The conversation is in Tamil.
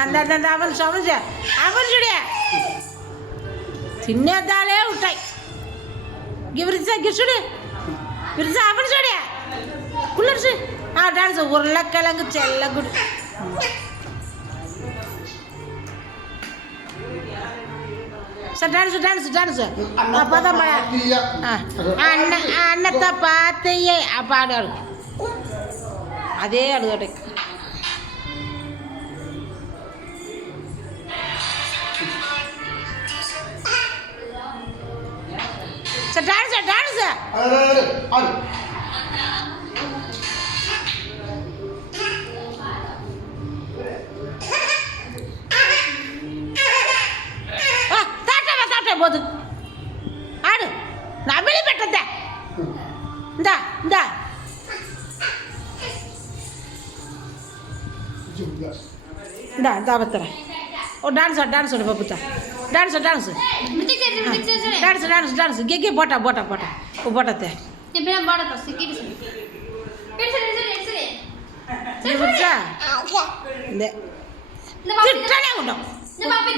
அந்த அவன் சமைச்ச அவன் சுடிய తినేద్దాలే ఉంటాయి గిరిజా గిసుడు గిరిజా అవన్ చూడే కుల్లర్సి ఆ డాన్స్ ఉర్లక్కలంగు చెల్లగుడు సార్ డాన్స్ డాన్స్ డాన్స్ ఆ పద అన్నతో పాతయ్యే ఆ పాడాడు అదే అడుగుతాడు சார் டான்ஸ் டான்ஸ் தாட்டா போது ஆடு நான் வெளிப்பட்டத இந்தா இந்தா இந்தா இந்தா பத்துறேன் ஓ டான்ஸ் டான்ஸ் பப்புத்தா dance dance dance dance dance गे போட்டா போட்டா போட்டா ஓ போட்டா இப்ப நான் போடா சிக்கிடு சரி இது புச்சா இந்த இந்த பாப்பு திட்டனே உண்டோ இந்த பாப்பு